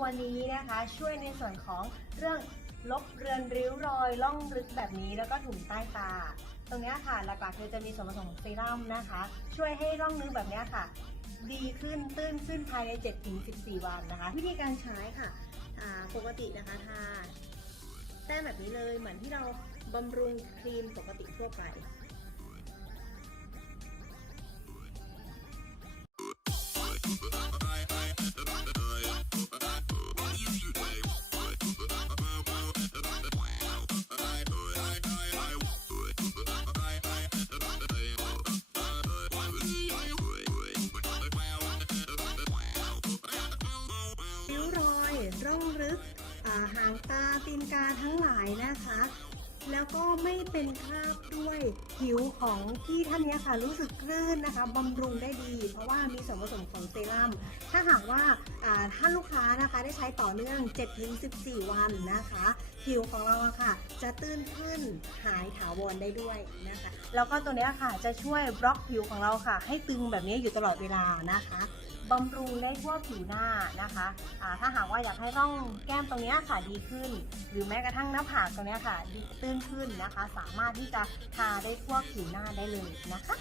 ตัวนี้นะคะช่วยในส่วนของเรื่องลบเรือนริ้วรอยล่องลึกแบบนี้แล้วก็ถุงใต้ตา ตรงนี้ค่ะหลักๆคือจะมีส่วนผสมของเซรั่มนะคะ ช่วยให้ร่องนึกแบบนี้ค่ะ ดีขึ้นตื้นขึ้นภายใน 7-14 วันนะคะ วิธีการใช้ค่ะปกตินะคะทาแต้มแบบนี้เลยเหมือนที่เราบำรุงครีมปกติทั่วไป อยร่องลึกอ่าหางตาตีนกาทั้งหลายนะคะ แล้วก็ไม่เป็นคราบด้วยผิวของพี่ท่านนี้ค่ะ รู้สึกคลื่นนะคะบำรุงได้ดี เพราะว่ามีส่วนผสมของเซรั่มถ้าหากว่าท่าถ้าลูกค้านะคะได้ใช้ต่อเนื่อง 7-14 วันนะคะผิวของเราอะค่ะ จะตื้นขึ้นหายถาวรได้ด้วยนะคะ แล้วก็ตัวนี้ค่ะจะช่วยบล็อกผิวของเราค่ะ ให้ตึงแบบนี้อยู่ตลอดเวลานะคะบำรุงได้ทั่วผิวหน้านะคะะถ้าหากว่าอยากให้ร่องแก้มตรงนี้ค่ะดีขึ้น หรือแม้กระทั่งหน้าผากตรงนี้ค่ะตื้นขึ้นนะคะ สามารถที่จะทาได้ทั่วผิวหน้าได้เลยนะคะ